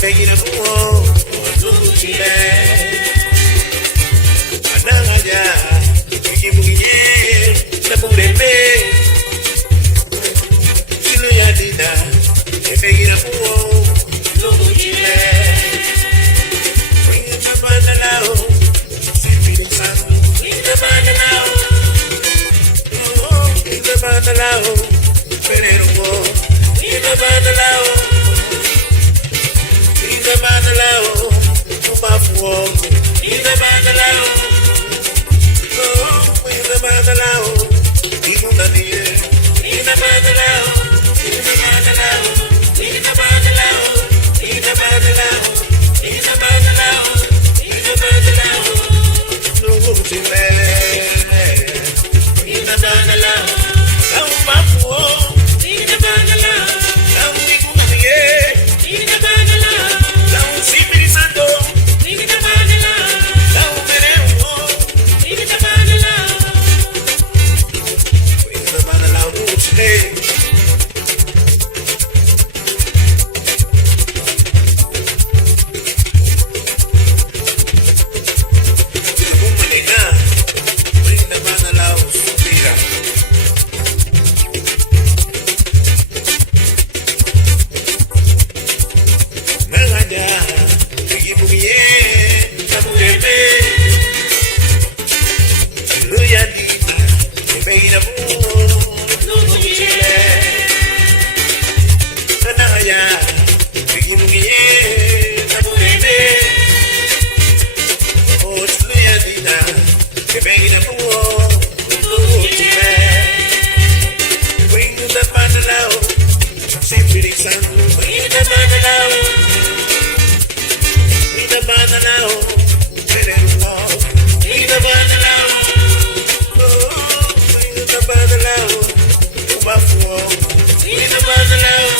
Peggy the pool, do Chile. Anamaja, Peggy Boogie, the Boogie, Chiluya Dida, Peggy the pool, do Chile. Bring the banana, Simply Sun, bring the banana, bring the banana, bring the banana. Ina banalao, umafuo. Ina banalao, oh, ina banalao, ikunanie. Ina banalao, ina banalao, ina banalao, ina banalao, ina banalao, ina banalao. Nugutile, ina banalao, umafuo. Ina banalao, ikunanie. Ina banalao. Simply Santo, Nigga the Banana, Nigga the Banana, Nigga the Banana, today. Banana,